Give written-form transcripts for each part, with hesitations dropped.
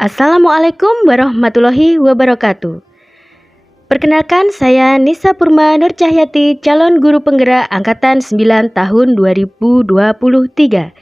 Assalamualaikum warahmatullahi wabarakatuh. Perkenalkan, saya Nisa Purma Nur Cahyati, calon guru penggerak Angkatan 9 tahun 2023.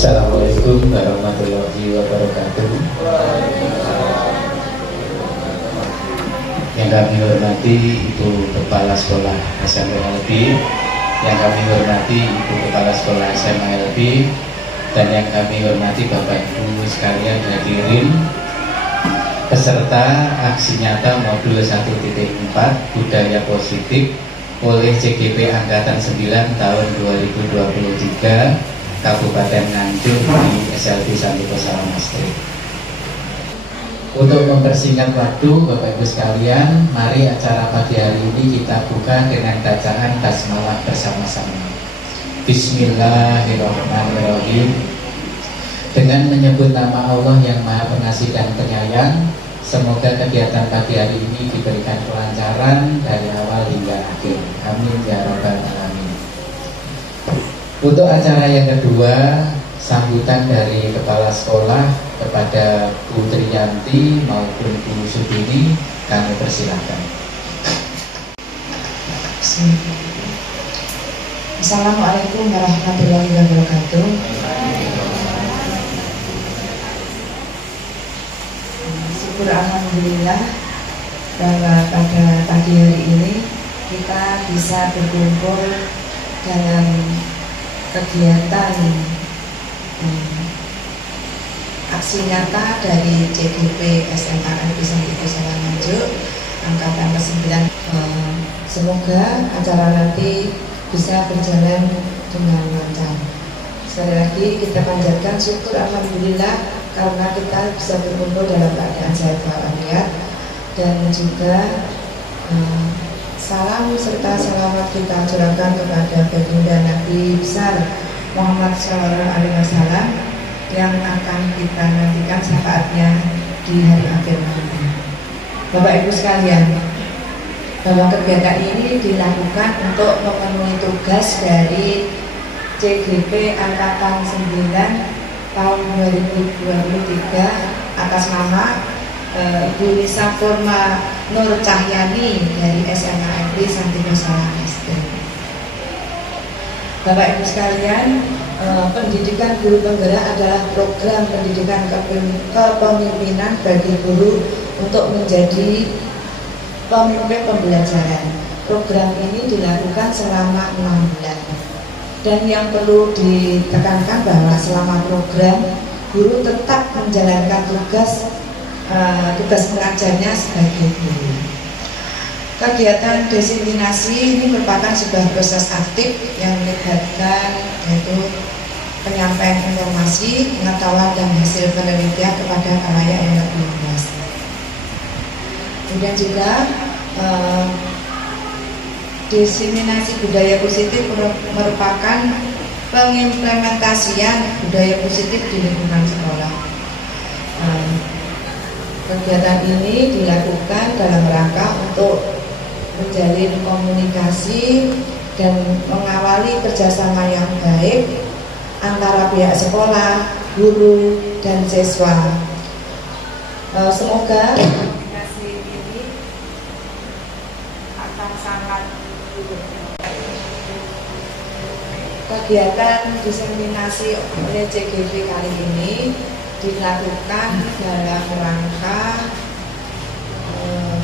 Assalamualaikum warahmatullahi wabarakatuh. Yang kami hormati Ibu Kepala Sekolah SMA LB, yang kami hormati Ibu Kepala Sekolah SMA LB, dan yang kami hormati Bapak Ibu sekalian hadirin peserta aksi nyata modul 1.4 budaya positif oleh CGP Angkatan 9 tahun 2023 Kabupaten Nganjuk di SLB Santika Salamastri. Untuk mempersingkat waktu, Bapak Ibu sekalian, mari acara pagi hari ini kita buka dengan bacaan basmalah bersama-sama. Bismillahirrahmanirrahim. Dengan menyebut nama Allah yang Maha Pengasih dan Penyayang, semoga kegiatan pagi hari ini diberikan kelancaran dari awal hingga akhir. Amin ya rabbal alamin. Untuk acara yang kedua, sambutan dari Kepala Sekolah kepada Bu Triyanti maupun Bu Sudini, kami persilakan. Assalamualaikum warahmatullahi wabarakatuh. Syukur alhamdulillah bahwa pada pagi hari ini kita bisa berkumpul dalam kegiatan aksi nyata dari CGP SMA LB Santika Nganjuk Angkatan ke-9. Semoga acara nanti bisa berjalan dengan lancar. Sekali lagi kita panjatkan syukur alhamdulillah karena kita bisa berkumpul dalam keadaan sehat walafiat, dan juga salam serta selamat kita curahkan kepada baginda Nabi besar Muhammad SAW yang akan kita nantikan syafaatnya di hari akhir nanti. Bapak Ibu sekalian, bahwa kegiatan ini dilakukan untuk memenuhi tugas dari CGP Angkatan 9 tahun 2023 atas nama Ibu Nisa Purma Nur Cahyani dari SMA LB Santika Salamastri. Bapak Ibu sekalian, pendidikan guru penggerak adalah program pendidikan kepemimpinan bagi guru untuk menjadi pemimpin pembelajaran. Program ini dilakukan selama 6 bulan. Dan yang perlu ditekankan bahwa selama program, guru tetap menjalankan tugas mengajarnya sebagai guru. Kegiatan diseminasi ini merupakan sebuah proses aktif yang melibatkan yaitu penyampaian informasi, pengetahuan dan hasil penelitian kepada khalayak yang lebih luas. Kemudian juga diseminasi budaya positif merupakan pengimplementasian budaya positif di lingkungan sekolah. Kegiatan ini dilakukan dalam rangka untuk menjalin komunikasi dan mengawali kerjasama yang baik antara pihak sekolah, guru, dan siswa. Semoga komunikasi ini akan sangat kegiatan diseminasi oleh CGP kali ini dilakukan dalam rangka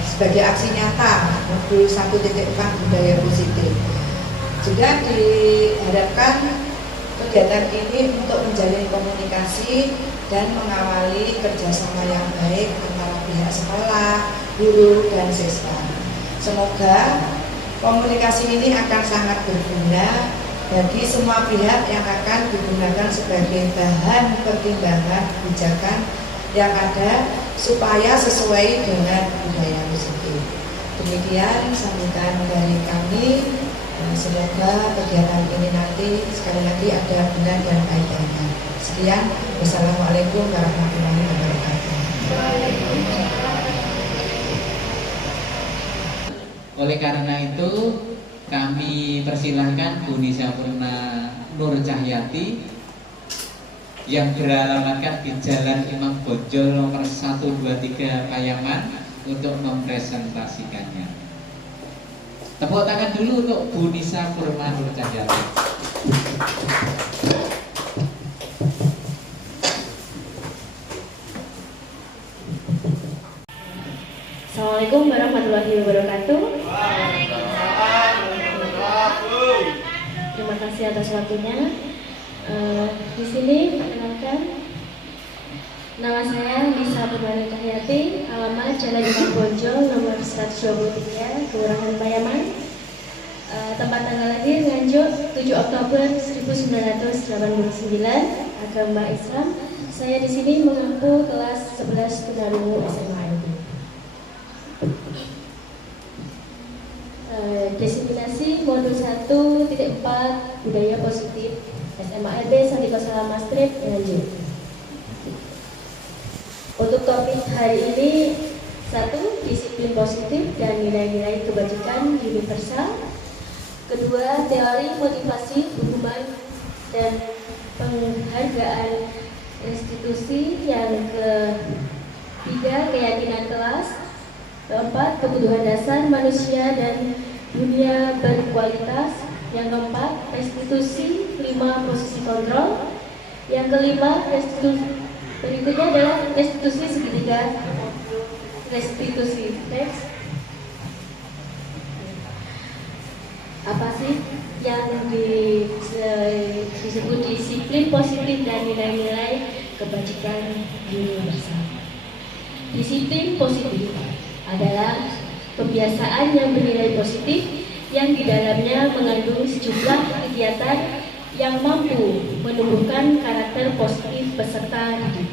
sebagai aksi nyata modul 1.4 budaya positif. Juga diharapkan kegiatan ini untuk menjalin komunikasi dan mengawali kerjasama yang baik antara pihak sekolah, guru, dan siswa. Semoga komunikasi ini akan sangat berguna bagi semua pihak yang akan digunakan sebagai bahan pertimbangan kebijakan yang ada supaya sesuai dengan budaya positif. Demikian sambutan dari kami. Semoga kegiatan ini nanti sekali lagi ada benar dan kaitannya. Sekian, wassalamualaikum warahmatullahi wabarakatuh. Oleh karena itu, kami persilahkan Bu Nisa Purna Nur Cahyati yang beralamatkan di Jalan Imam Bonjol nomor 123 Payaman untuk mempresentasikannya. Tepuk tangan dulu untuk Bu Nisa Purna Nur Cahyati. Assalamualaikum warahmatullahi wabarakatuh. Terima kasih atas waktunya. Di sini perkenalkan, nama saya Nisa Purna Nur Cahyati, alamat Jalan Imam Bonjol nomor 123, Kelurahan Payaman. Tempat tanggal lahir Nganjuk 7 Oktober 1989, agama Islam. Saya di sini mengaku kelas 11 Tunarungu SMA LB. Destinasi modul 1.4 budaya positif SMA LB Sandiko Salama Strip Nganjuk. Untuk topik hari ini, 1. Disiplin positif dan nilai-nilai kebajikan universal. Kedua, teori motivasi hukuman dan penghargaan restitusi. Yang ketiga, keyakinan kelas. Keempat, kebutuhan dasar manusia dan dunia berkualitas. Yang keempat, restitusi. 5, posisi kontrol. Yang kelima, restitusi. Berikutnya adalah restitusi segitiga. Restitusi teks. Apa sih yang disebut disiplin positif dan nilai-nilai kebajikan universal? Disiplin positif adalah kebiasaan yang bernilai positif yang di dalamnya mengandung sejumlah kegiatan yang mampu menumbuhkan karakter positif peserta didik.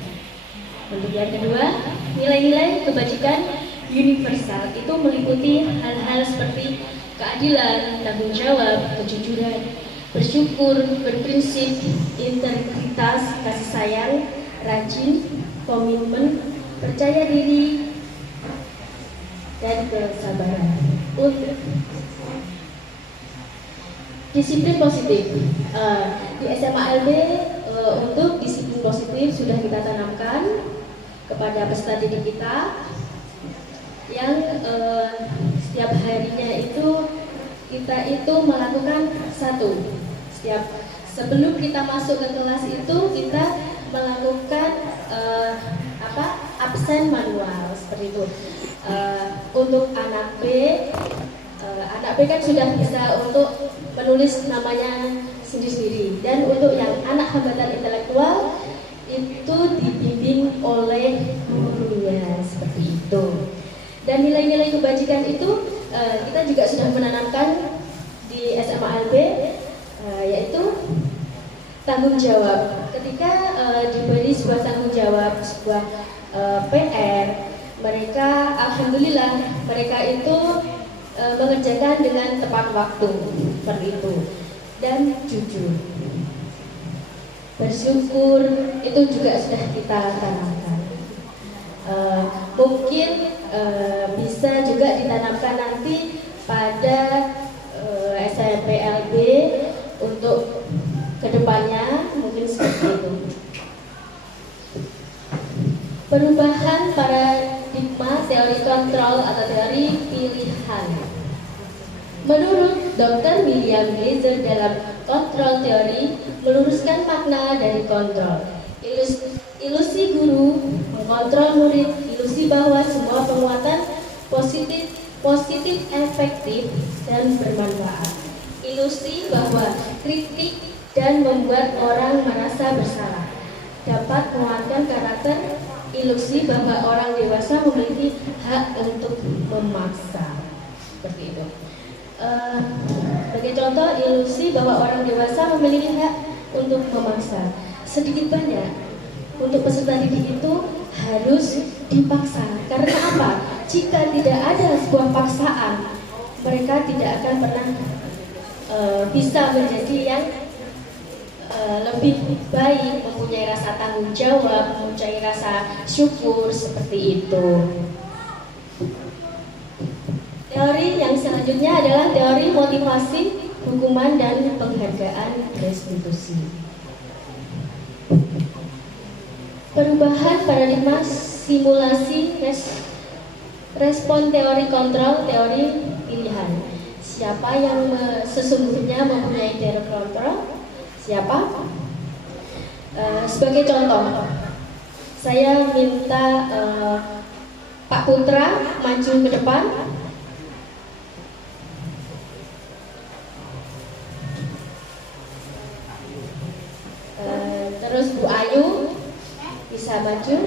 Untuk yang kedua, nilai-nilai kebajikan universal itu meliputi hal-hal seperti keadilan, tanggung jawab, kejujuran, bersyukur, berprinsip, integritas, kasih sayang, rajin, komitmen, percaya diri, dan kesabaran. Untuk disiplin positif di SMA LB, untuk disiplin positif sudah kita tanamkan kepada peserta didik kita yang setiap harinya itu kita melakukan sebelum kita masuk ke kelas itu kita melakukan absen manual seperti itu. Untuk anak B kan sudah bisa untuk menulis namanya sendiri-sendiri, dan untuk yang anak hambatan intelektual itu dibimbing oleh gurunya seperti itu. Dan nilai-nilai kebajikan itu kita juga sudah menanamkan di SMA LB, yaitu tanggung jawab. Ketika diberi sebuah tanggung jawab, sebuah PR, mereka alhamdulillah mereka itu mengerjakan dengan tepat waktu seperti itu, dan jujur. Bersyukur itu juga sudah kita tanamkan. Mungkin bisa juga ditanamkan nanti pada SMP LB untuk kedepannya, mungkin seperti itu. Perubahan paradigma teori kontrol atau teori pilihan. Menurut Dr. William Glaser dalam kontrol teori meluruskan makna dari kontrol. Ilusi guru mengontrol murid, ilusi bahwa semua penguatan positif, efektif, dan bermanfaat. Ilusi bahwa kritik dan membuat orang merasa bersalah dapat menguatkan karakter. Ilusi bahwa orang dewasa memiliki hak untuk memaksa, seperti itu. Sebagai contoh, ilusi bahwa orang dewasa memiliki hak untuk memaksa. Sedikit banyak untuk peserta didik itu harus dipaksa. Karena apa? Jika tidak ada sebuah paksaan, mereka tidak akan pernah bisa menjadi yang lebih baik, mempunyai rasa tanggung jawab, mempunyai rasa syukur seperti itu. Teori yang selanjutnya adalah teori motivasi, hukuman, dan penghargaan restitusi. Perubahan paradigma simulasi respon teori kontrol, teori pilihan. Siapa yang sesungguhnya mempunyai teori kontrol? Siapa? Sebagai contoh, saya minta Pak Putra maju ke depan. Terus Bu Ayu bisa maju.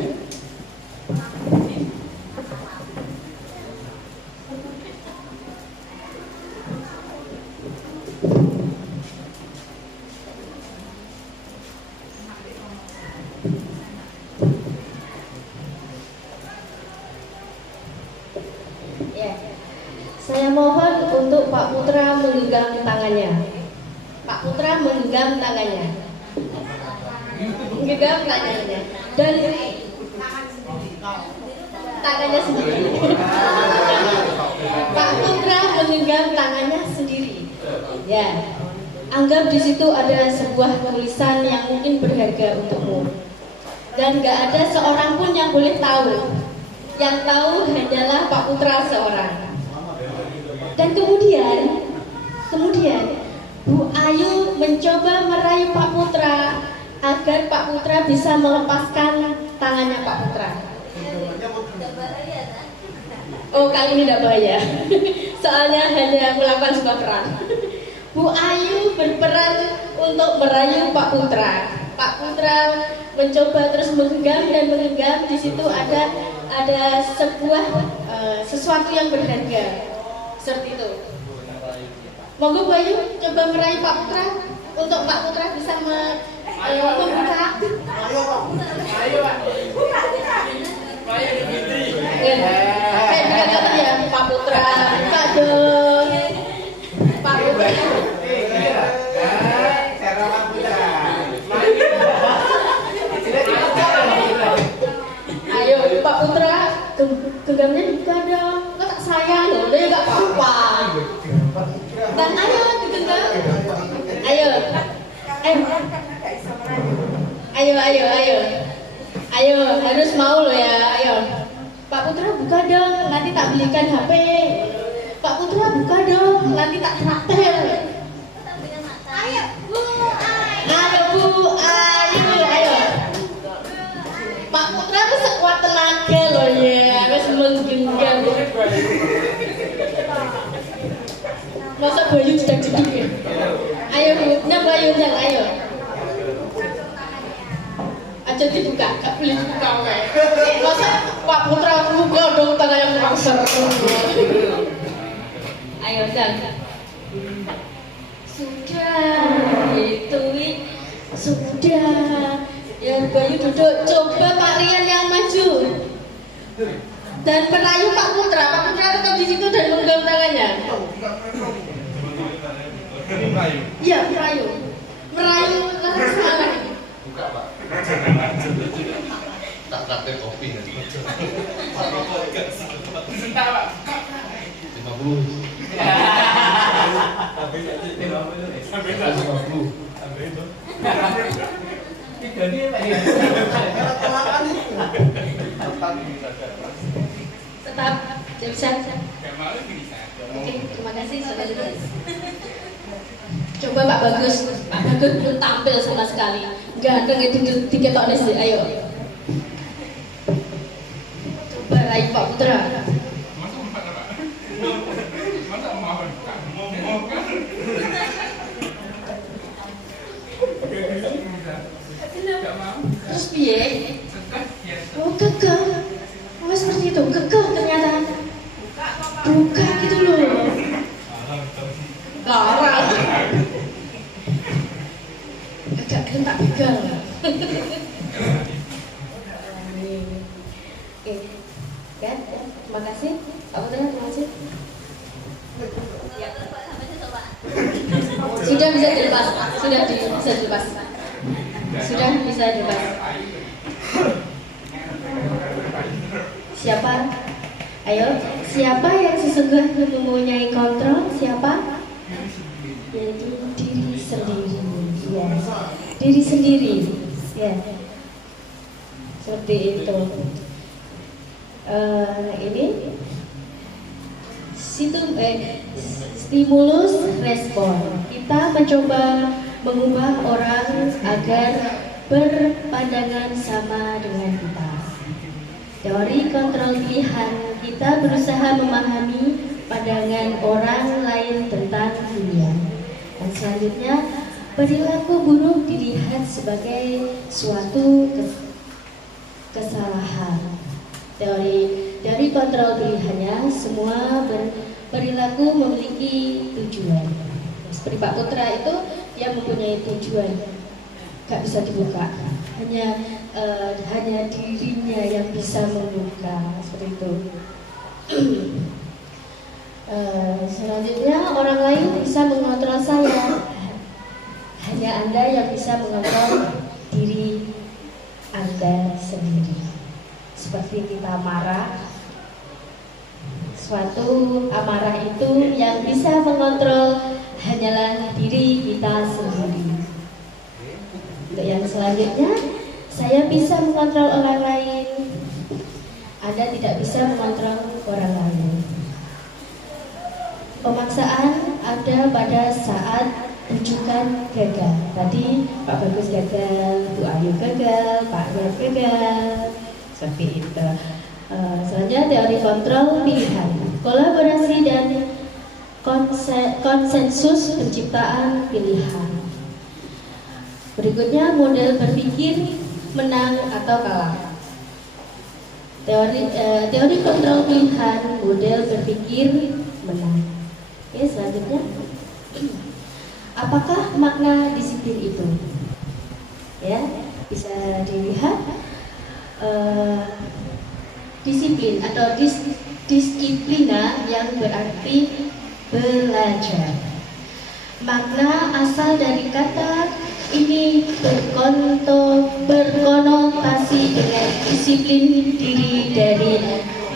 Saya mohon untuk Pak Putra menggenggam tangannya. Pak Putra menggenggam tangannya. Menggenggam tangannya. Dan tangannya sendiri. Pak Putra menggenggam tangannya sendiri. Ya. Anggap di situ ada sebuah tulisan yang mungkin berharga untukmu. Dan gak ada seorang pun yang boleh tahu. Yang tahu hanyalah Pak Putra seorang. Dan kemudian Bu Ayu mencoba merayu Pak Putra agar Pak Putra bisa melepaskan tangannya Pak Putra. Oh, kali ini tidak bahaya. Soalnya hanya melakukan sebuah peran. Bu Ayu berperan untuk merayu Pak Putra. Pak Putra mencoba terus menggenggam dan menggenggam. Di situ ada sebuah sesuatu yang berharga. Seperti itu. Monggo Bu Ayu coba meraih Pak Putra untuk Pak Putra bisa membuka. Ayo Pak. Kayak dikatakan ya Pak Putra, buka dong. Pak Putra. Ayo Pak Putra, genggamnya buka dong. Kok tak sayang loh, dia nggak apa-apa. Dan ayo digenggam. Ayo, harus mau loh ya. Ayo, Pak Putra buka dong, nanti tak belikan HP. Pak Putra buka dong, nanti tak traktir. Ayo Bu Ayu. Pak Putra tuh sekuat tenaga loh ya, harus menggenggam. Masa Bayu jeduk ya? Ayo Bu, ayo. Aja dibuka, gak boleh dibuka weh. Masa Pak Putra buka dong tangan yang kurang seru. Ayo Dan. Sudah. Ya Bayu duduk, coba Pak Rian yang maju. Dan merayu Pak Putra tetap di situ dan menggenggam tangannya. Iya, merayu langsung semangat. Buka Pak. Tak traktir kopi nanti. Sebentar Pak. 50. Sampai 50. Jadi Pak. Tetap, bisa. Oke, terima kasih sudah jelas. Coba Pak Bagus belum tampil sama sekali. Ganteng diketok sih, ayo. Coba raih Pak Putra. Masa empat Pak? Masa mau buka? Gak mau. Terus piye? Setelah Oh kekeh. Oh seperti itu, kekeh ternyata. Buka gitu loh. Larang. Agak gentak begal. Oke, ya, terima kasih. Pak Putra, terima kasih. Ya, sampai besok Pak. Sudah bisa dilepas. Bisa dilepas. Sudah bisa dilepas. Siapa? Ayo, siapa yang sesungguhnya mempunyai kontrol? Siapa? Yaitu diri sendiri. Ya. Diri sendiri. Ya. Seperti itu. Ini stimulus respon. Kita mencoba mengubah orang agar berpandangan sama dengan kita. Teori kontrol pilihan, kita berusaha memahami pandangan orang lain tentang dunia. Dan selanjutnya, perilaku buruk dilihat sebagai suatu kesalahan. Dari kontrol pilihannya, semua perilaku memiliki tujuan. Seperti Pak Putra itu, dia mempunyai tujuan, gak bisa dibuka. Hanya dirinya yang bisa membuka, seperti itu. Selanjutnya, orang lain bisa mengontrol saya. Hanya Anda yang bisa mengontrol diri Anda sendiri. Seperti kita marah, suatu amarah itu yang bisa mengontrol hanyalah diri kita sendiri. Untuk yang selanjutnya, saya bisa mengontrol orang lain. Anda tidak bisa mengontrol orang lain. Pemaksaan ada pada saat rujukan gagal. Tadi Pak Bagus gagal, Bu Ayu gagal, Pak Red gagal. Seperti itu. Selanjutnya teori kontrol pilihan, kolaborasi dan konsensus penciptaan pilihan. Berikutnya model berpikir menang atau kalah. Teori kontrol pilihan, model berpikir menang. Oke, selanjutnya, apakah makna disiplin itu? Ya, bisa dilihat. Disiplin atau disiplina yang berarti belajar. Makna asal dari kata ini berkonotasi dengan disiplin diri dari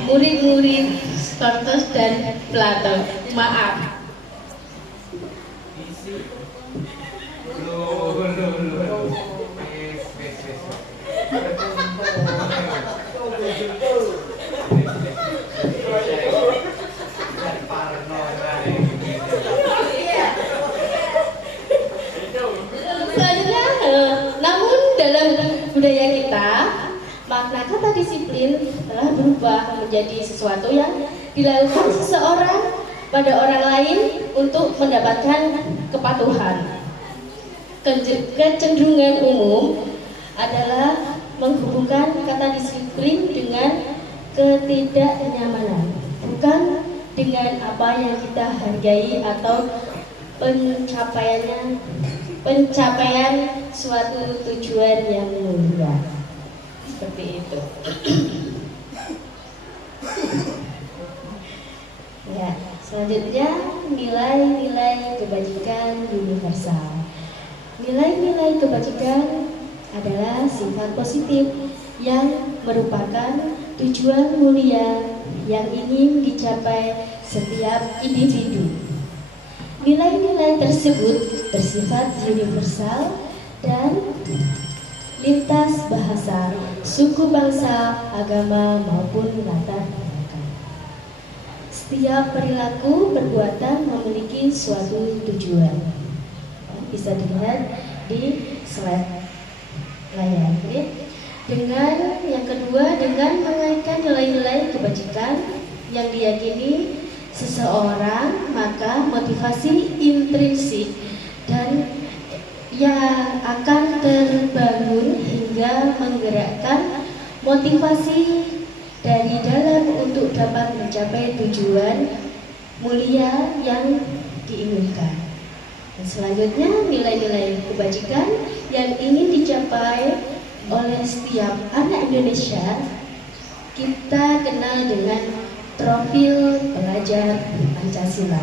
murid-murid Spartus dan Plato. Maaf. Namun dalam budaya kita, makna kata disiplin telah berubah menjadi sesuatu yang dilakukan seseorang pada orang lain untuk mendapatkan kepatuhan. Kecenderungan umum adalah menghubungkan kata disiplin dengan ketidaknyamanan, bukan dengan apa yang kita hargai atau pencapaian suatu tujuan yang mulia. Seperti itu. Ya, selanjutnya nilai-nilai kebajikan universal. Nilai-nilai kebajikan adalah sifat positif yang merupakan tujuan mulia yang ingin dicapai setiap individu. Nilai-nilai tersebut bersifat universal dan lintas bahasa, suku bangsa, agama maupun latar belakang. Setiap perilaku perbuatan memiliki suatu tujuan. Bisa dilihat di slide layar ini. Dengan yang kedua, dengan mengaitkan nilai-nilai kebajikan yang diyakini seseorang, maka motivasi intrinsik dan yang akan terbangun hingga menggerakkan motivasi dari dalam untuk dapat mencapai tujuan mulia yang diinginkan. Dan selanjutnya, nilai-nilai kebajikan yang ingin dicapai oleh setiap anak Indonesia kita kenal dengan profil pelajar Pancasila.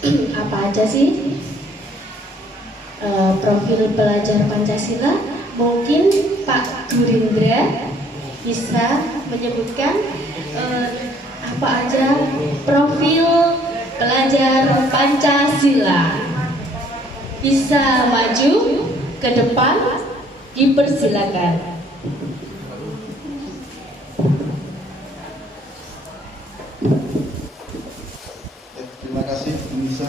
Apa aja sih profil pelajar Pancasila? Mungkin Pak Gurindra bisa menyebutkan apa aja profil pelajar Pancasila. Bisa maju ke depan, dipersilakan. Terima kasih, Indonesia.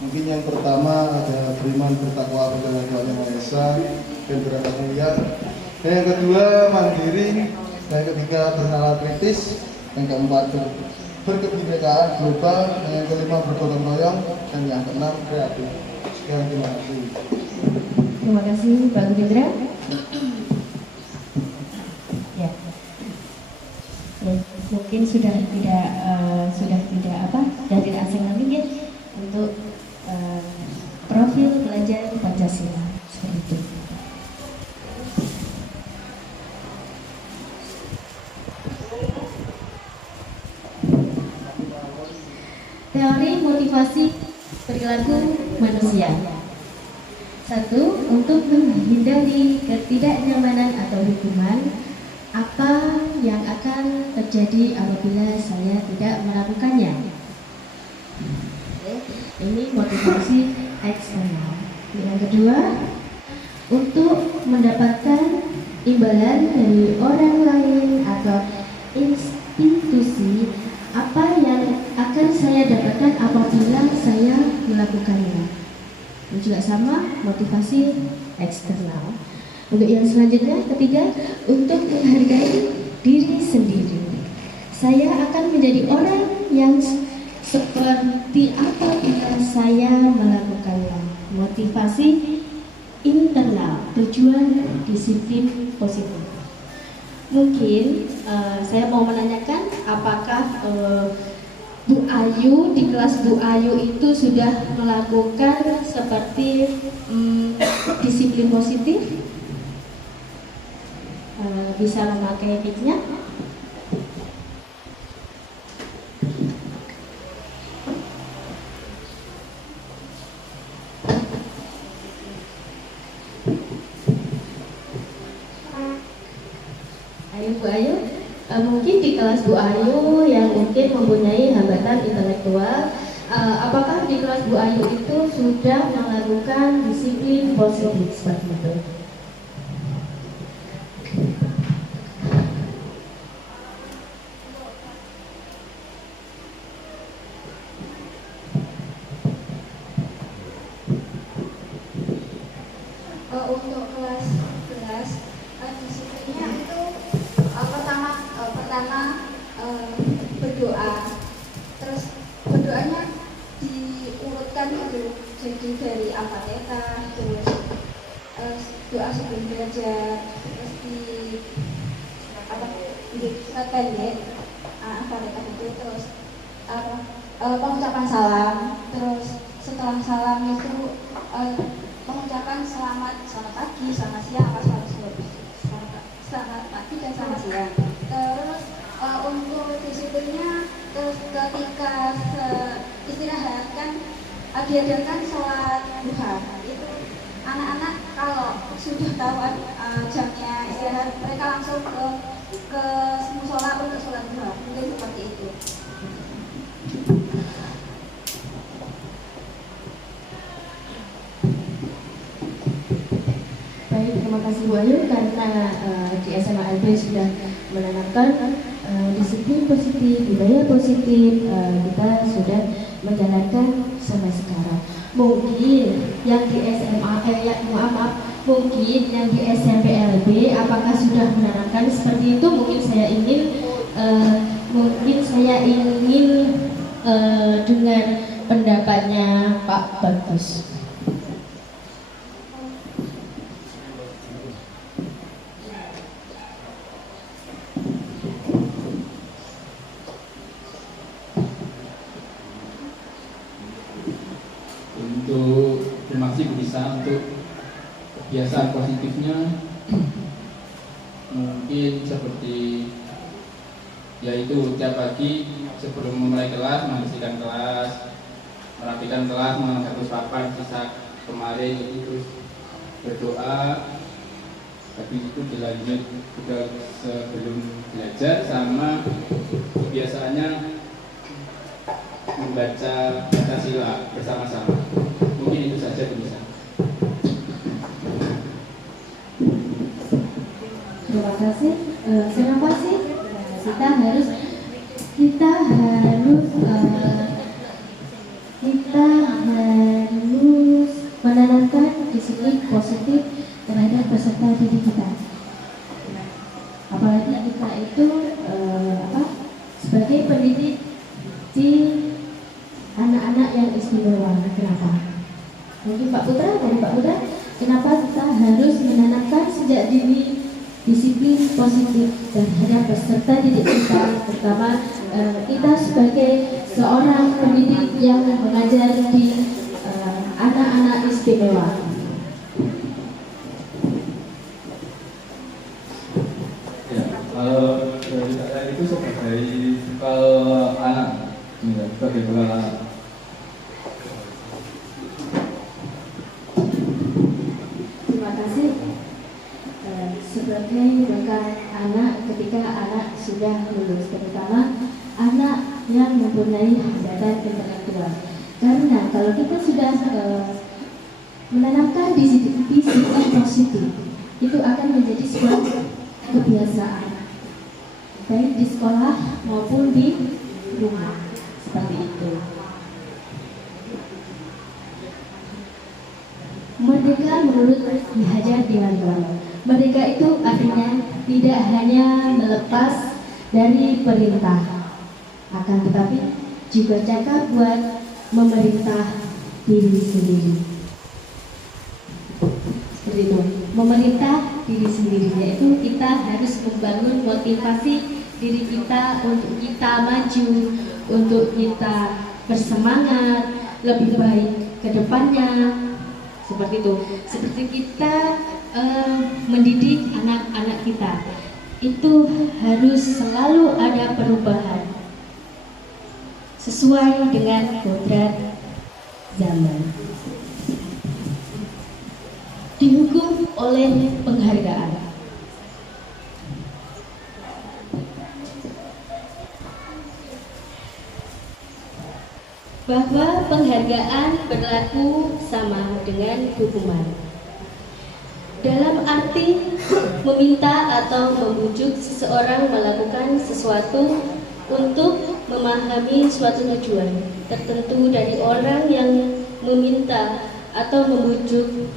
Mungkin yang pertama ada beriman, bertakwa kepada Tuhan Yang Maha Esa dan beragama mulia. Dan yang kedua mandiri. Dan yang ketiga bernalar kritis. Yang keempat berkebinekaan global. Dan yang kelima bergotong royong. Dan yang keenam kreatif. Sekian, terima kasih. Terima kasih Pak Gurindra. Ya. Ya, mungkin sudah tidak asing lagi ya untuk profil pelajar Pancasila seperti itu. Teori motivasi perilaku manusia. 1. Untuk menghindari ketidaknyamanan atau hukuman, apa yang akan terjadi apabila saya tidak melakukannya? Ini motivasi eksternal. Yang kedua, untuk mendapatkan imbalan dari orang lain atau institusi, apa yang akan saya dapatkan apabila saya melakukannya? Ini juga sama, motivasi eksternal. Untuk yang selanjutnya, ketiga, untuk menghargai diri sendiri. Saya akan menjadi orang yang seperti apabila saya melakukannya. Motivasi internal, tujuan disiplin positif. Mungkin saya mau menanyakan apakah Bu Ayu di kelas Bu Ayu itu sudah melakukan seperti disiplin positif? Bisa memakai mic-nya? Ayo Bu Ayu, mungkin di kelas Bu Ayu yang mungkin mempunyai hambatan intelektual, apakah di kelas Bu Ayu itu sudah melakukan disiplin positif seperti itu? Untuk kelas 11 disiplinnya itu pertama berdoa, terus berdoanya diurutkan itu, jadi dari Al-Fatihah, terus doa sebelum belajar, terus di surat pendek Al-Fatihah itu, terus pengucapan salam, terus setelah salam itu mengucapkan selamat pagi, selamat siang, selamat pagi dan selamat siang. Terus untuk disiplinnya, terus ketika istirahat kan diadakan sholat duha. Itu anak-anak kalau sudah tahu jamnya istirahat, mereka langsung ke musola untuk sholat duha. Mungkin seperti itu. Baik, terima kasih Bu Ayu karena di SMA LB sudah menanamkan disiplin positif, budaya positif, kita sudah menjalankan sampai sekarang. Mungkin yang di SMA, mungkin yang di SMP LB apakah sudah menanamkan seperti itu? Mungkin saya ingin dengan pendapatnya Pak Bagus. Terima kasih Bu Nisa untuk kebiasaan positifnya. Mungkin seperti yaitu tiap pagi sebelum memulai kelas membersihkan kelas, merapikan kelas, menghapus papan sisa kemarin itu, terus berdoa. Tapi itu dilanjut juga sebelum belajar sama biasanya membaca Pancasila bersama-sama. Mungkin itu saja bisa. Terima kasih. Kenapa sih kita harus menanamkan disiplin positif terhadap peserta didik kita? Apalagi kita itu sebagai pendidik di anak-anak yang istimewa. Kenapa? Mungkin Pak Putra, kenapa kita harus menanamkan sejak dini disiplin positif terhadap peserta didik kita, terutama kita sebagai seorang pendidik yang mengajar di anak-anak istimewa? Ya, kalau dari saya itu sebagai bekal anak, sebagai bekal anak. Terima kasih. Sebagai bekal anak ketika anak sudah lulus, terutama anak yang mempunyai hambatan intelektual. Karena kalau kita sudah menanamkan disiplin positif, itu akan menjadi sebuah kebiasaan, baik di sekolah maupun di rumah, seperti itu. Merdeka menurut Ki Hajar Dewantara. Merdeka itu artinya tidak hanya melepas dari perintah, akan tetapi juga cakap buat memerintah diri sendiri. Seperti itu, memerintah diri sendiri, yaitu kita harus membangun motivasi diri kita untuk kita maju, untuk kita bersemangat lebih baik ke depannya. Seperti itu, seperti kita mendidik anak-anak kita, itu harus selalu ada perubahan sesuai dengan kodrat zaman. Dihukum oleh penghargaan. Bahwa penghargaan berlaku sama dengan hukuman. Dalam arti meminta atau membujuk seseorang melakukan sesuatu untuk memahami suatu tujuan tertentu dari orang yang meminta atau membujuk,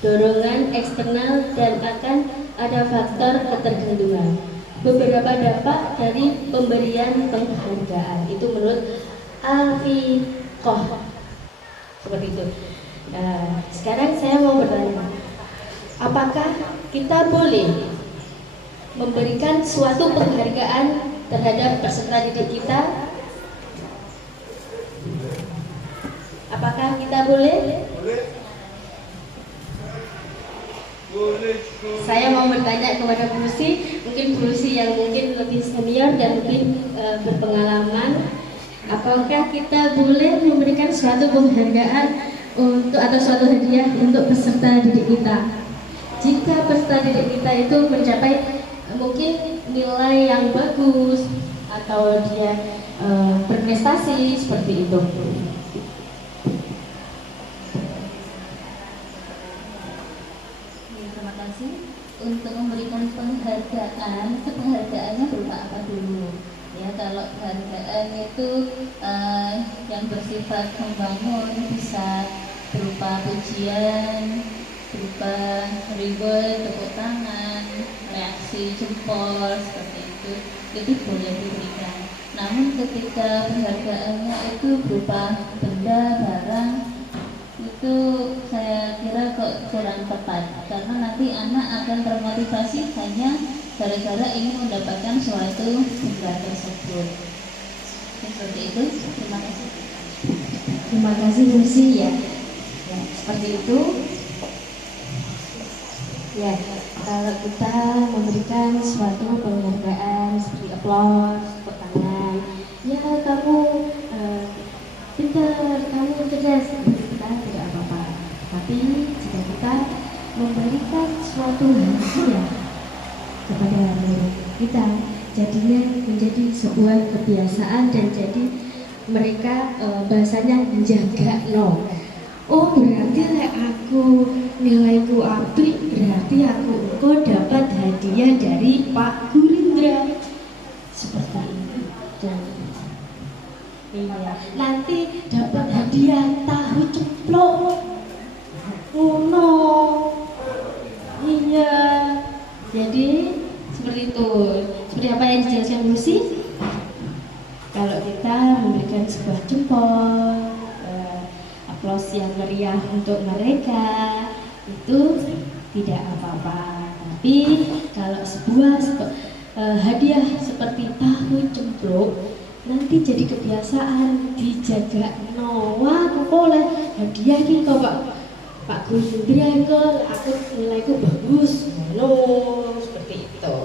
dorongan eksternal, dan akan ada faktor ketergantungan. Beberapa dampak dari pemberian penghargaan itu menurut Al-Fiqh seperti itu. Nah, sekarang saya mau bertanya, apakah kita boleh memberikan suatu penghargaan terhadap peserta didik kita? Apakah kita boleh? Saya mau bertanya kepada Bu Lucy, mungkin Bu Lucy yang mungkin lebih senior dan mungkin berpengalaman. Apakah kita boleh memberikan suatu penghargaan untuk atau suatu hadiah untuk peserta didik kita? Jika peserta didik kita itu mencapai mungkin nilai yang bagus atau dia berprestasi seperti itu. Terima kasih. Untuk memberikan penghargaan, penghargaannya berupa apa dulu? Ya, kalau penghargaan itu yang bersifat membangun bisa berupa pujian, berupa reward, tepuk tangan, reaksi jempol, seperti itu boleh diberikan. Namun ketika penghargaannya itu berupa benda, barang, itu saya kira kok kurang tepat, karena nanti anak akan termotivasi hanya gara-gara ingin mendapatkan suatu benda tersebut. Seperti itu. Terima kasih. Terima kasih Lucy ya. Seperti itu. Ya, kalau kita memberikan suatu penghargaan seperti aplaus, tepuk tangan, ya kamu pintar, kamu cerdas, kita tidak apa-apa. Tapi jika kita memberikan suatu hadiah kepada murid kita, jadinya menjadi sebuah kebiasaan dan jadi mereka bahasanya menjaga no. Oh berarti aku nilaiku apik, berarti aku engkau dapat hadiah dari Pak Gurindra. Seperti itu. Iya, nanti dapat hadiah tahu ceplok. Oh no. Iya. Jadi seperti itu. Seperti apa yang dijelaskan Lucy? Kalau kita memberikan sebuah jempol, aplaus yang meriah untuk mereka, itu tidak apa-apa. Tapi kalau sebuah hadiah seperti tahu cemplung nanti jadi kebiasaan dijaga. Wah, aku boleh hadiah ini kok Pak Gurindra kok, aku nilaiku bagus. Seperti itu.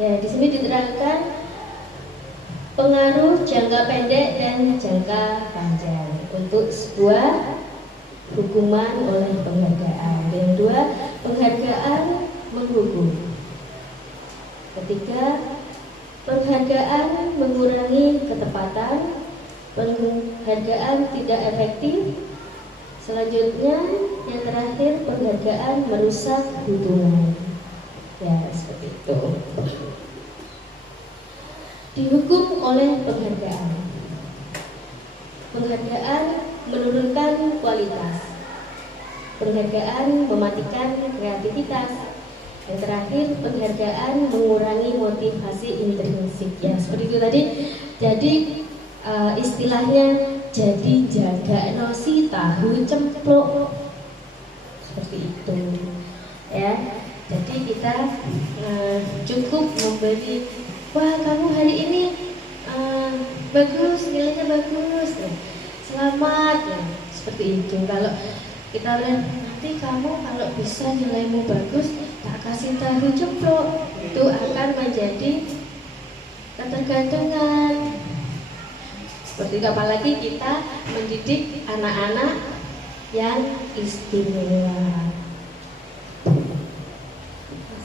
Ya, di sini diterangkan pengaruh jangka pendek dan jangka panjang untuk sebuah hukuman oleh penghargaan. Yang kedua, penghargaan menghukum. Ketiga, penghargaan mengurangi ketepatan, penghargaan tidak efektif. Selanjutnya, yang terakhir, penghargaan merusak hubungan. Ya, seperti itu. Dihukum oleh penghargaan. Penghargaan menurunkan kualitas. Penghargaan mematikan kreativitas. Yang terakhir, penghargaan mengurangi motivasi intrinsik. Ya, seperti itu tadi. Jadi istilahnya jadi jaga nosi tahu cemplung. Seperti itu. Ya. Jadi kita cukup memberi, wah kamu hari ini bagus, nilainya bagus, selamat, ya. Seperti itu. Kalau kita lihat nanti kamu kalau bisa nilaimu bagus, tak kasih tahu ceplok, itu akan menjadi ketergantungan. Seperti itu, apalagi kita mendidik anak-anak yang istimewa.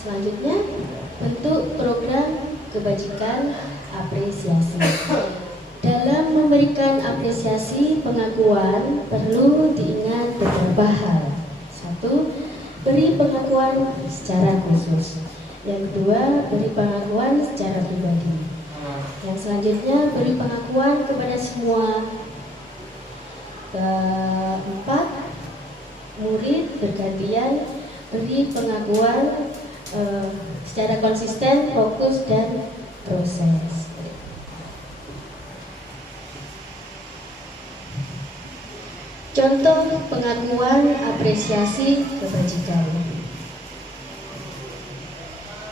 Selanjutnya, bentuk program kebajikan apresiasi. Dalam memberikan apresiasi pengakuan perlu diingat beberapa hal. Satu, beri pengakuan secara khusus. Yang kedua, beri pengakuan secara pribadi. Yang selanjutnya, beri pengakuan kepada semua. Keempat, murid bergantian beri pengakuan secara konsisten, fokus, dan proses. Contoh pengakuan apresiasi kebajikan.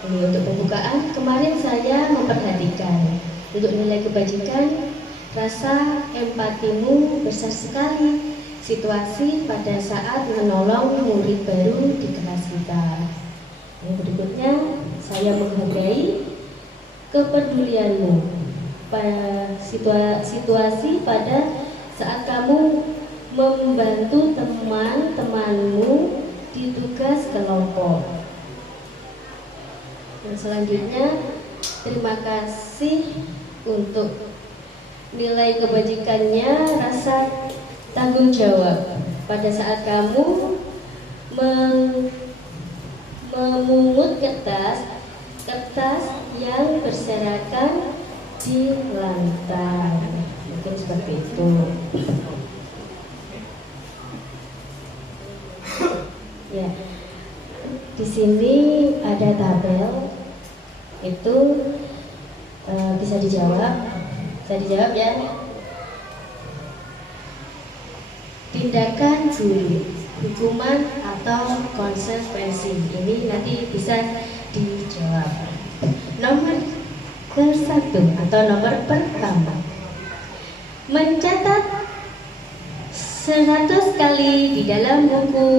Ini untuk pembukaan. Kemarin saya memperhatikan untuk nilai kebajikan, rasa empatimu besar sekali. Situasi pada saat menolong murid baru di kelas kita. Yang berikutnya, saya menghargai kepedulianmu pada situasi pada saat kamu membantu teman-temanmu di tugas kelompok. Dan selanjutnya, terima kasih untuk nilai kebajikannya, rasa tanggung jawab pada saat kamu memungut kertas yang berserakan di lantai. Mungkin seperti itu. Ya, di sini ada tabel itu bisa dijawab ya. Tindakan guru, hukuman atau konsekuensi, ini nanti bisa dijawab. Nomor ke-1 atau nomor pertama, mencatat 100 kali di dalam buku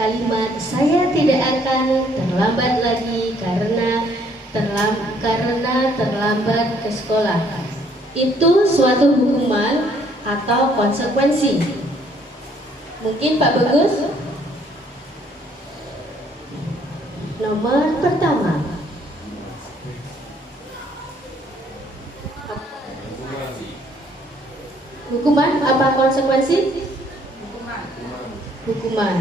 kalimat saya tidak akan terlambat lagi karena terlambat ke sekolah itu suatu hukuman atau konsekuensi? Mungkin Pak Bagus. Nomor pertama, hukuman apa konsekuensi? Hukuman.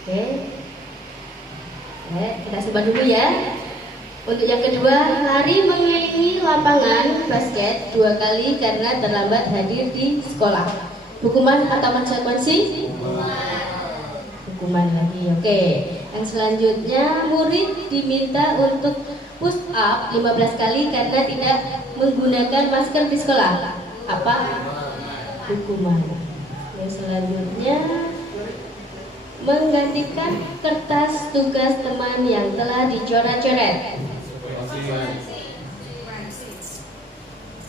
Oke. Kita simpan dulu ya. Untuk yang kedua, lari mengelilingi lapangan basket 2 kali karena terlambat hadir di sekolah. Hukuman atau konsekuensi? Hukuman lagi. Oke. Yang selanjutnya, murid diminta untuk push up 15 kali karena tidak menggunakan masker di sekolah. Apa? Hukuman. Yang selanjutnya, menggantikan kertas tugas teman yang telah dicoret-coret.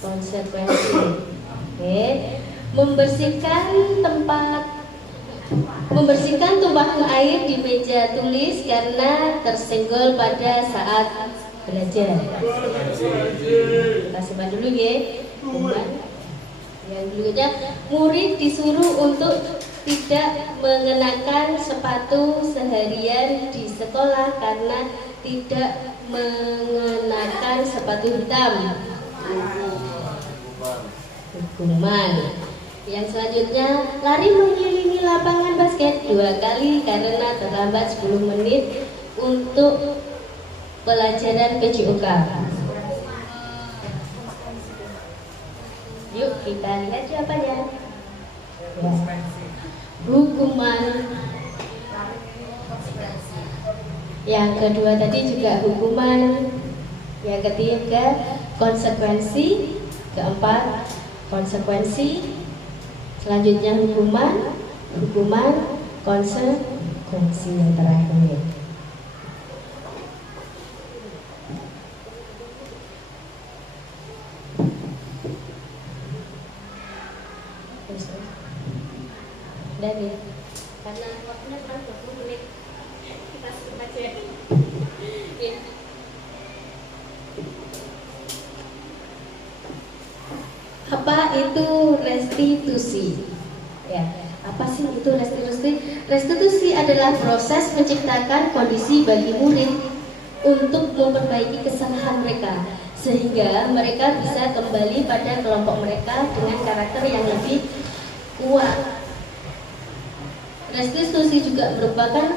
Konsekuensi. Oke. Membersihkan tumpahan air di meja tulis karena tersenggol pada saat belajar. Kita simpan dulu ya. Yang berikutnya, murid disuruh untuk tidak mengenakan sepatu seharian di sekolah karena tidak mengenakan sepatu hitam. Hukuman. Yang selanjutnya, lari mengelilingi lapangan basket 2 kali karena terlambat 10 menit untuk pelajaran PJOK. Yuk kita lihat jawabannya. Ya. Hukuman. Yang kedua tadi juga hukuman. Yang ketiga konsekuensi. Keempat konsekuensi. Selanjutnya hukuman, konsekuensi yang terakhir. Dari karena waktunya kan 20 menit, kita skip aja. Ya. Apa itu restitusi? Ya, apa sih itu restitusi? Restitusi adalah proses menciptakan kondisi bagi murid untuk memperbaiki kesalahan mereka sehingga mereka bisa kembali pada kelompok mereka dengan karakter yang lebih kuat. Restitusi juga merupakan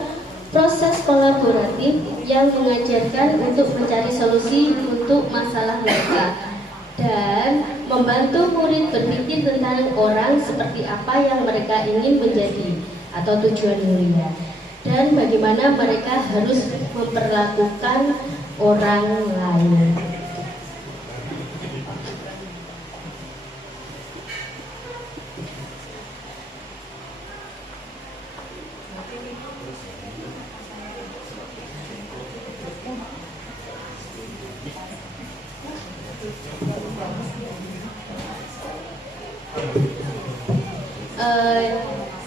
proses kolaboratif yang mengajarkan untuk mencari solusi untuk masalah mereka dan membantu murid berpikir tentang orang seperti apa yang mereka ingin menjadi atau tujuan mulia dan bagaimana mereka harus memperlakukan orang lain.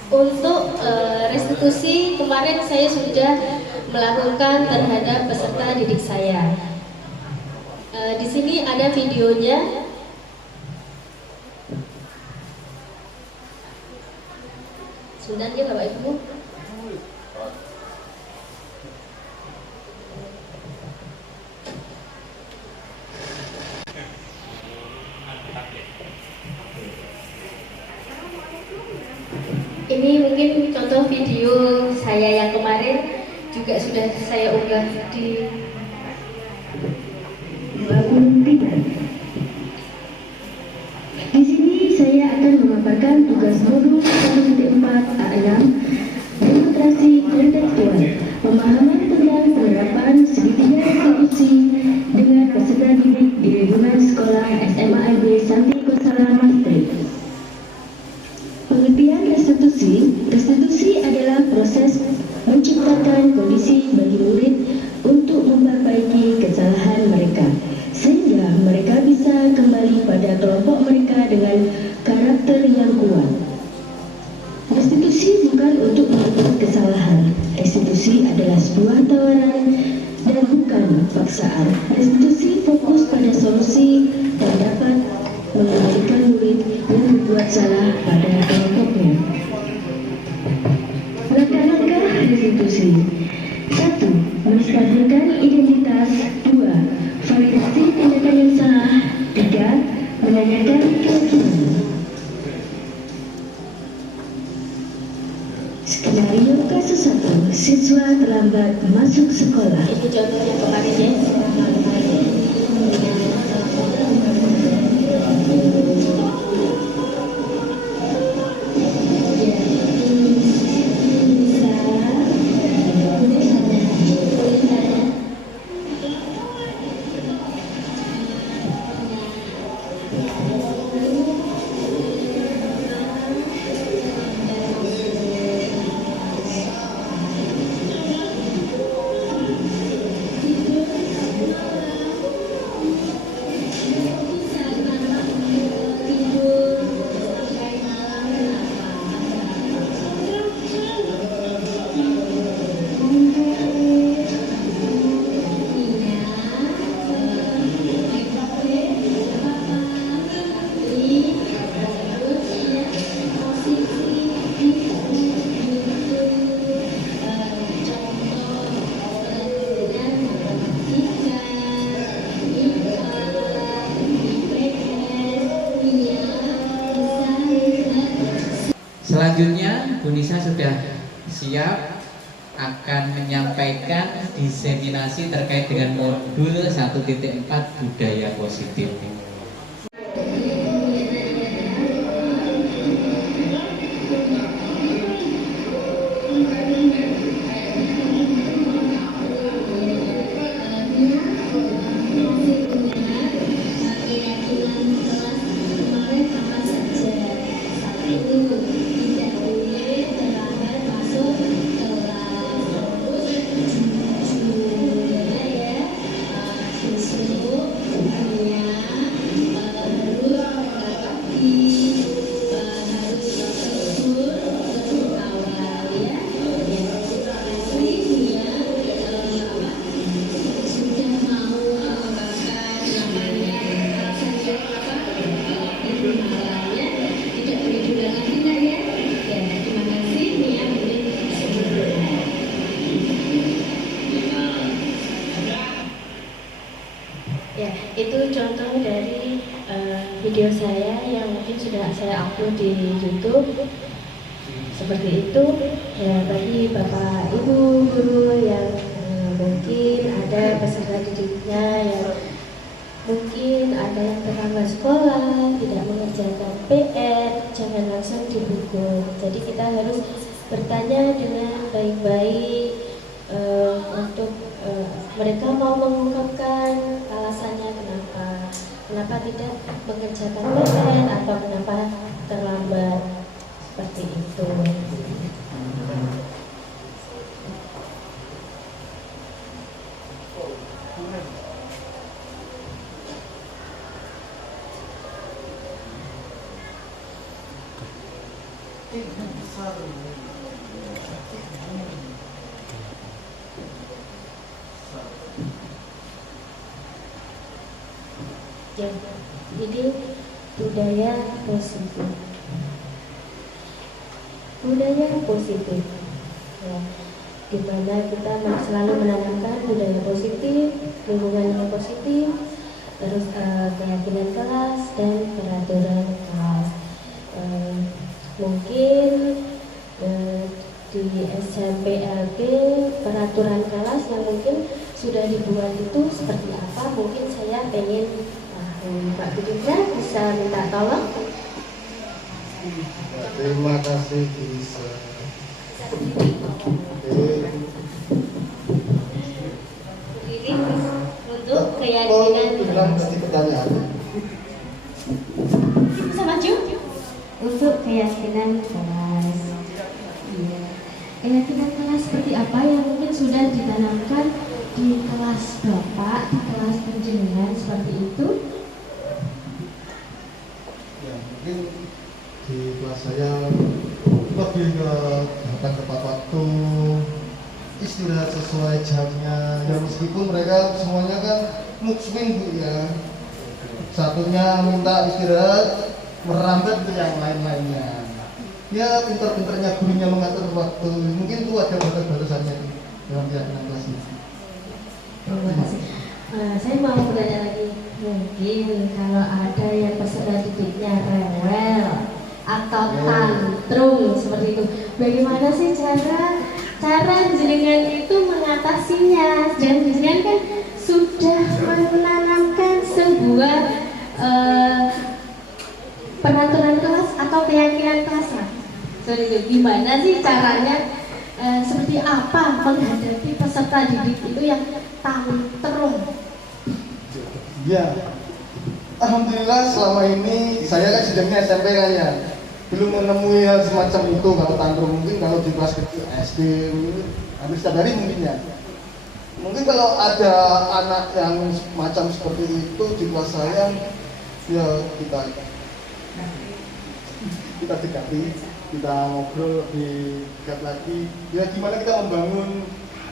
Untuk restitusi kemarin saya sudah melakukan terhadap peserta didik saya. Di sini ada videonya. Sebentar ya Bapak Ibu. Ini mungkin contoh video saya yang kemarin juga sudah saya unggah di Di sini saya akan memaparkan tugas modul 1.4 A6 Demonstrasi kontekstual, pemahaman tentang penerapan segitiga restitusi dengan peserta didik di lingkungan sekolah SMA LB Santi Kosala Maastricht. Pengertian restitusi adalah proses menciptakan kondisi bagi murid untuk memperbaiki kesalahan mereka sehingga mereka sebuah tawaran dan bukan paksaan. Restitusi fokus pada solusi dan dapat mengembalikan murid yang berbuat salah pada kelompoknya. Langkah-langkah restitusi: 1. Menstabilkan identitas. 2. Validasi tindakan yang salah. 3. Menanyakan keyakinan. Skenario kasus 1. Siswa terlambat masuk sekolah. Itu contohnya kemarin ya. Selanjutnya Bu Nisa sudah siap akan menyampaikan diseminasi terkait dengan modul 1.4 budaya positif. Ya, itu contoh dari video saya yang mungkin sudah saya upload di YouTube. Seperti itu ya, bagi Bapak Ibu guru yang mungkin ada peserta didiknya yang mungkin ada yang terlambat sekolah, tidak mengerjakan PR, jangan langsung dihukum. Jadi kita harus bertanya dengan baik-baik untuk mereka mau mengungkapkan alasannya kenapa tidak mengerjakan PR atau kenapa terlambat, seperti itu. Ya, jadi budaya positif. Budaya positif, ya, di mana kita selalu menanamkan budaya positif, lingkungan yang positif, terus keyakinan kelas dan peraturan kelas. Mungkin di SMPLB peraturan kelas yang mungkin sudah dibuat itu seperti apa, mungkin saya pengen Pak Bidindra bisa minta tolong. Terima kasih bisa. Berdiri untuk keyakinan. Bilang mesti pertanyaan. Bisa maju? Untuk keyakinan kelas. Iya. Keyakinan kelas seperti apa yang mungkin sudah ditanamkan di kelas Bapak, di kelas penjenengan seperti itu? Ya, mungkin di kelas saya lebih ke datang tepat waktu, istirahat sesuai jamnya. Ya meskipun mereka semuanya kan mood swing Bu ya. Satunya minta istirahat, merambat ke yang lain-lainnya. Ya pintar-pintarnya gurunya mengatur waktu. Mungkin itu ada batas-batasannya dalam kegiatan kelas ini. Terima kasih. Saya mau bertanya lagi, mungkin kalau ada yang peserta didiknya rewel atau tantrum seperti itu, bagaimana sih cara jenengan itu mengatasinya? Dan jenengan kan sudah menanamkan sebuah peraturan kelas atau keyakinan kelas lah. Seperti itu, gimana sih caranya? Seperti apa menghadapi peserta didik itu yang tantrum? Ya, alhamdulillah selama ini saya kan sidangnya SMP kan ya, belum menemui hal semacam itu. Kalau tantrum mungkin kalau di kelas kecil SD hampir setiap hari mungkin ya. Mungkin kalau ada anak yang macam seperti itu di kelas saya, ya kita dekati, kita ngobrol lebih dekat lagi. Ya gimana kita membangun,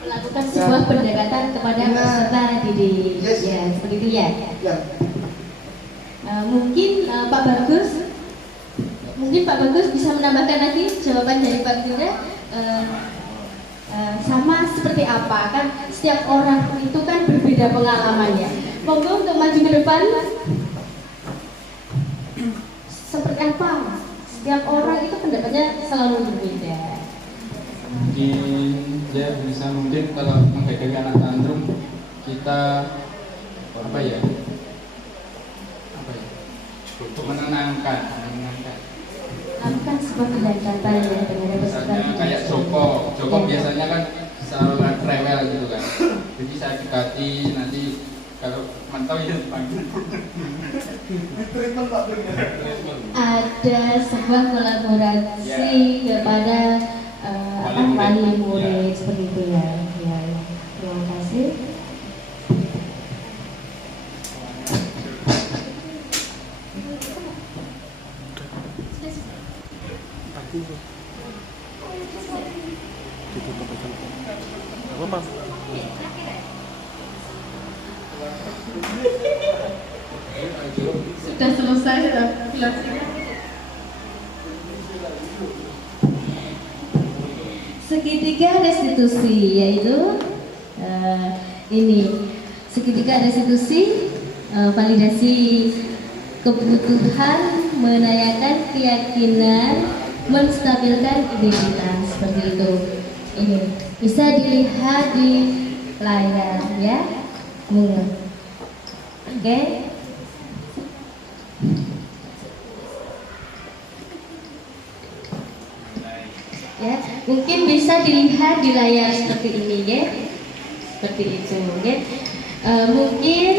melakukan sebuah pendekatan kepada peserta didik. Yes. Ya, seperti itu ya. Ya. Mungkin Pak Bagus bisa menambahkan lagi jawaban dari Pak Gunda. Sama seperti apa, kan setiap orang itu kan berbeda pengalamannya. Monggo untuk maju ke depan. Seperti apa? Setiap orang itu pendapatnya selalu berbeda. Mungkin ya bisa, mungkin kalau menghadapi anak tantrum kita menenangkan Lakukan sebuah pendekatan ya dengan peserta misalnya didik. kayak Joko biasanya kan selalu rewel gitu kan, jadi saya dekati, nanti kalau mantau ya dipanggil. Ada sebuah kolaborasi kepada wali murid seperti itu ya. Ya, terima kasih. Sudah selesai segitiga restitusi, yaitu ini segitiga restitusi, validasi kebutuhan, menanyakan keyakinan, menstabilkan identitas, seperti itu. Ini bisa dilihat di layar ya. Oke. Ya, mungkin bisa dilihat di layar seperti ini ya. Seperti itu ya. Mungkin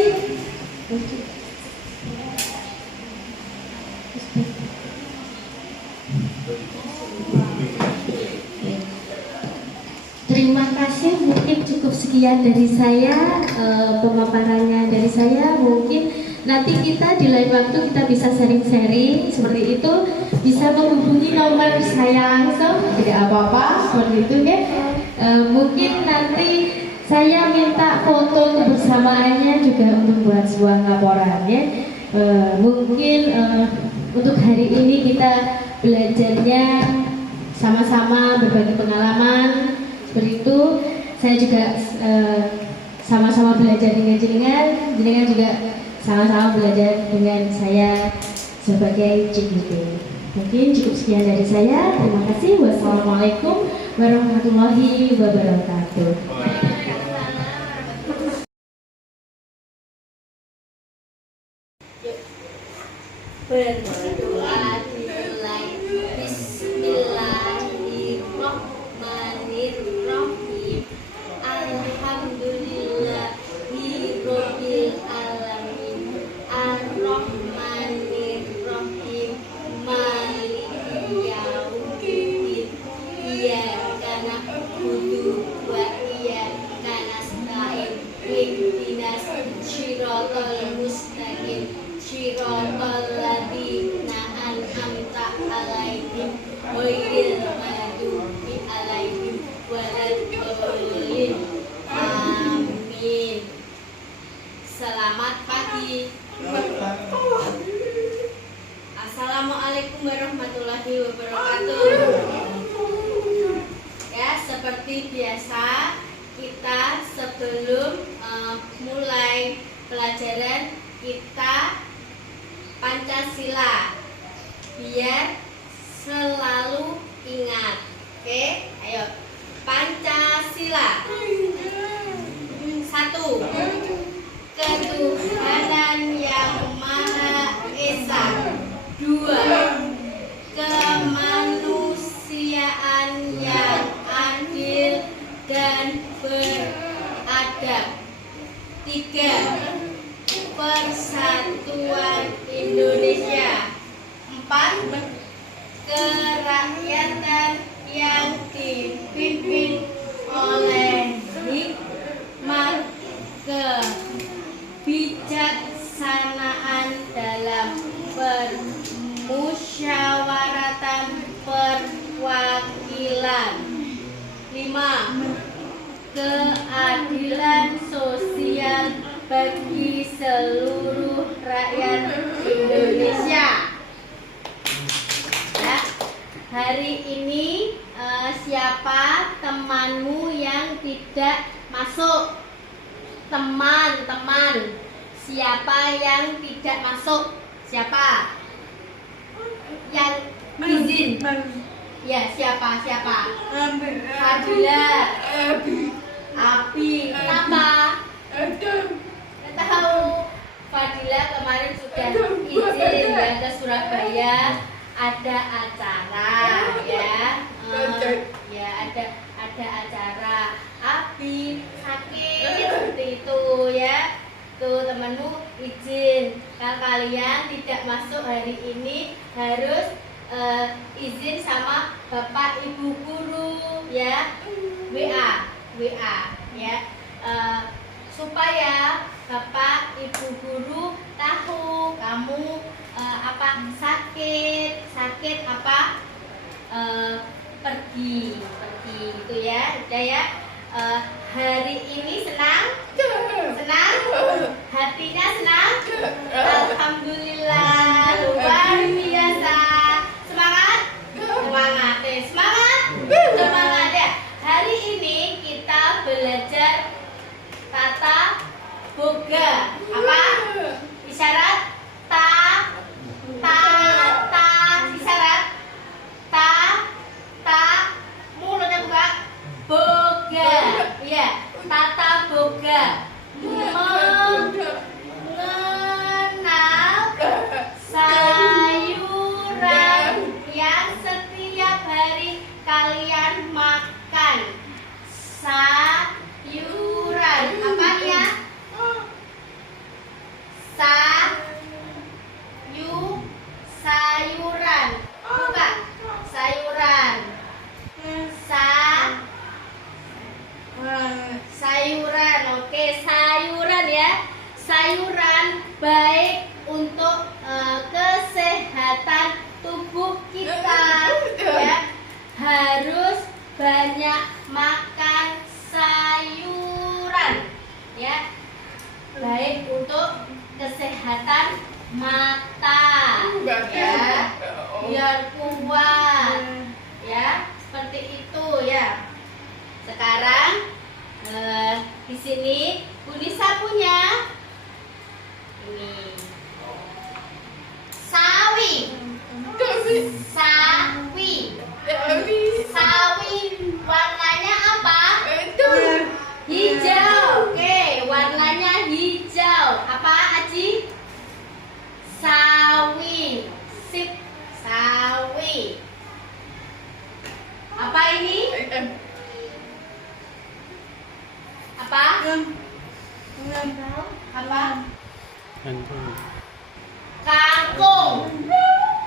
terima kasih, mungkin cukup sekian dari saya, pemaparannya dari saya. Mungkin nanti kita di lain waktu kita bisa sharing-sharing seperti itu, bisa menghubungi nomor saya langsung, tidak apa-apa seperti itu ya. Mungkin nanti saya minta foto kebersamaannya juga untuk buat sebuah laporan ya. Mungkin untuk hari ini kita belajarnya sama-sama berbagi pengalaman. Seperti itu, saya juga sama-sama belajar dengan jenengan juga sama-sama belajar dengan saya sebagai JGP. Mungkin cukup sekian dari saya. Terima kasih. Wassalamualaikum warahmatullahi wabarakatuh. Berdoa dimulai. Bismillahirrahmanirrahim. Alhamdulillahirabbil alamin. Ar-Rahmanir-Rahim. Maliki yaumiddin. Iyyaka na'budu wa iyyaka nasta'in. Ihdinas siratal mustaqim. Shiratal ladzina an'amta 'alaihim ghairil maghdubi 'alaihim waladdallin. mulai pelajaran kita Pancasila biar selalu ingat. Oke, ayo Pancasila. 1. Ketuhanan yang Maha Esa. 2. Kemanusiaan yang adil dan beradab. 3. Persatuan Indonesia. 4. Kerakyatan yang dipimpin oleh hikmat, kebijaksanaan dalam permusyawaratan perwakilan. 5. Keadilan sosial bagi seluruh rakyat Indonesia. Ya, hari ini siapa temanmu yang tidak masuk? Teman-teman, siapa yang tidak masuk? Siapa? Yang izin? Ya, siapa? Fadila, Abi, kenapa? Nggak tahu. Fadila kemarin sudah izin ya ke Surabaya, ada acara ya, ya ada acara. Abi sakit seperti itu ya. Tuh temanmu izin. Kalau kalian tidak masuk hari ini harus izin sama bapak ibu guru ya, WA ya, supaya bapak ibu guru tahu kamu apa sakit apa, pergi gitu ya. Udah ya. Hari ini senang, hatinya senang. Alhamdulillah, luar biasa. Semangat ya. Hari ini kita belajar tata boga. Apa? Isyarat isyarat mulutnya buka. Boga, ya, tata boga. Mengenal sayuran yang setiap hari kalian makan. Sayuran apa ya? Sayuran. Buka. Sayuran. Sayuran, oke, sayuran ya. Sayuran baik untuk kesehatan tubuh kita ya. Harus banyak makan sayuran ya. Baik untuk kesehatan mata ya. Biar kuat ya. Seperti itu ya. Sekarang di sini Bu Nisa punya ini sawi. Warnanya apa? Hijau. Oke, warnanya hijau. Apa Aji? Sawi. Sip, sawi. Apa ini? Apa? Apa? Kangkung.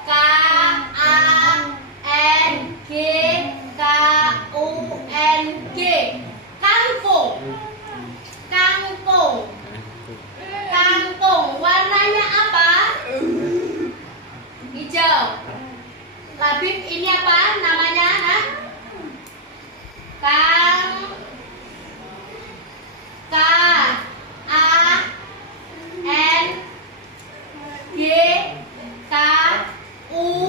K-A-N-G-K-U-N-G. Kangkung. Warnanya apa? Hijau. Labib ini apa namanya, nak? K-A-N-G-K-U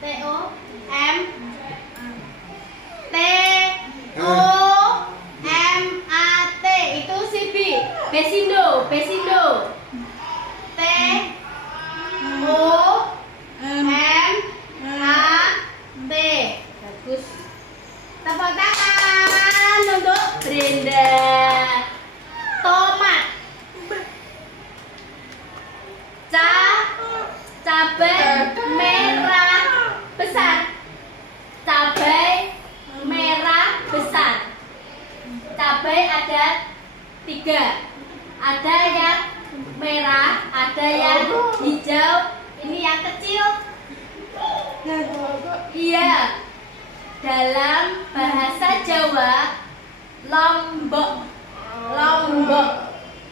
T-O-M-A-T itu si B. Besindo. T-O-M-A-T. Bagus. Tepuk tangan untuk Brenda. Tomat. Cabai merah besar. Cabai merah besar. Cabai ada 3. Ada yang merah, ada yang hijau. Ini yang kecil. Iya. Dalam bahasa Jawa, lombok.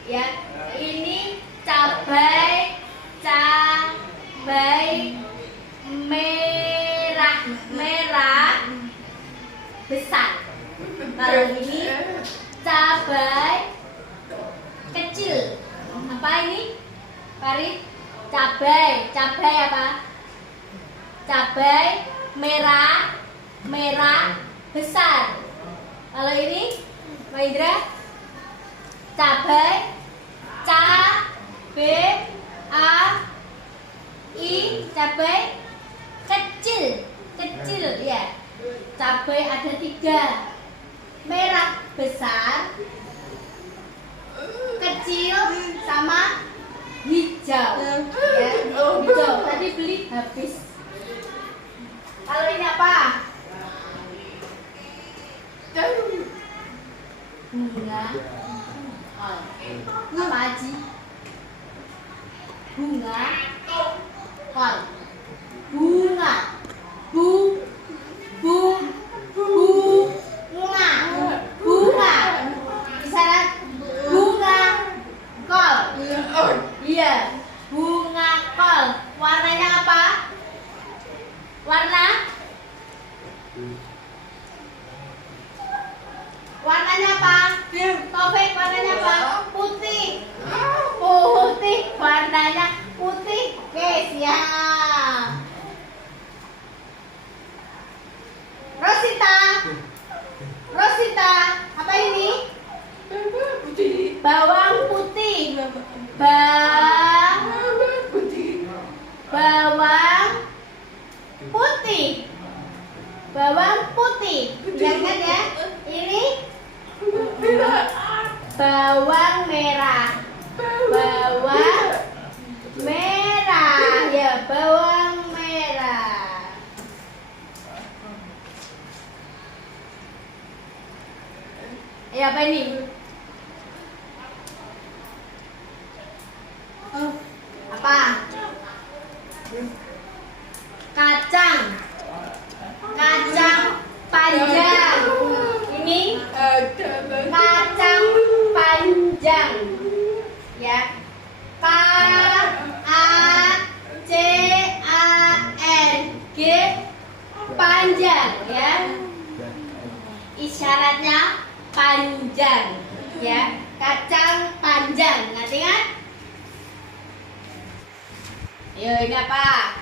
Ya, ini cabai merah besar. Kalau ini cabai kecil. Apa ini? Farid? Cabai apa? Cabai merah besar. Kalau ini, Maindra? Cabai cabai kecil ya. Cabai ada 3. Merah besar, kecil, sama hijau ya. Hijau tadi beli habis. Kalau ini apa? Bunga kol. Apa Aji? Bunga kol. Bunga Isyarat bunga kol. Iya, bunga kol. Warnanya apa? Warnanya apa? Taufik, warnanya apa? Putih. Warnanya putih. Oke, siap. Rosita, apa ini? Bawang putih. Bawang putih. Jangan ya. Ini bawang merah. Ya, bawang merah. Ya, apa ini? Apa? Kacang panjang. Ini kacang panjang ya. K-A-C-A-N-G panjang ya. Isyaratnya panjang ya. Kacang panjang. Ngerti kan? Ayo, ini apa?